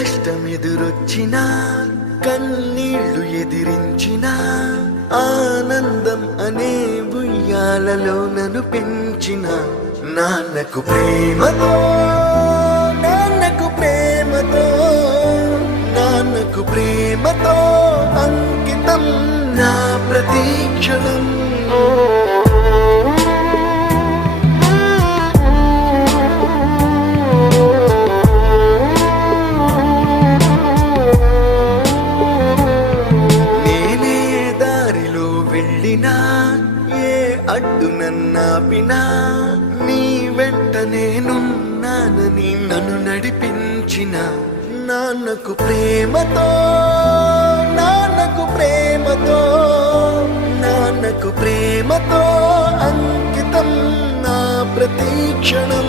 కష్టమెదురొచ్చినా కన్నీళ్లు ఎదిరించినా ఆనందం అనే ఉయ్యాలలో నన్ను పెంచిన నాన్నకు ప్రేమతో నాన్నకు ప్రేమతో నాన్నకు ప్రేమతో అంకితం నా ప్రతీక్షణం. ఏ అడ్డు నన్నాపినా నీ వెంట నేనున్నానని నన్ను నడిపించిన నాన్నకు ప్రేమతో నాన్నకు ప్రేమతో నాన్నకు ప్రేమతో అంకితం నా ప్రతీక్షణం.